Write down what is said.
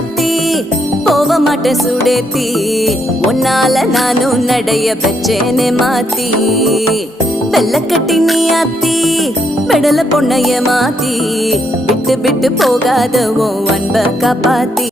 ஆத்தி போக மாட்டேன் சுடேத்தி உன்னால நானும் நடைய பெச்சேனே மாத்தி வெள்ளக்கட்டி நீ ஆத்தி பெடல பொண்ணைய மாத்தி விட்டு விட்டு போகாத உன் அன்ப காப்பாத்தி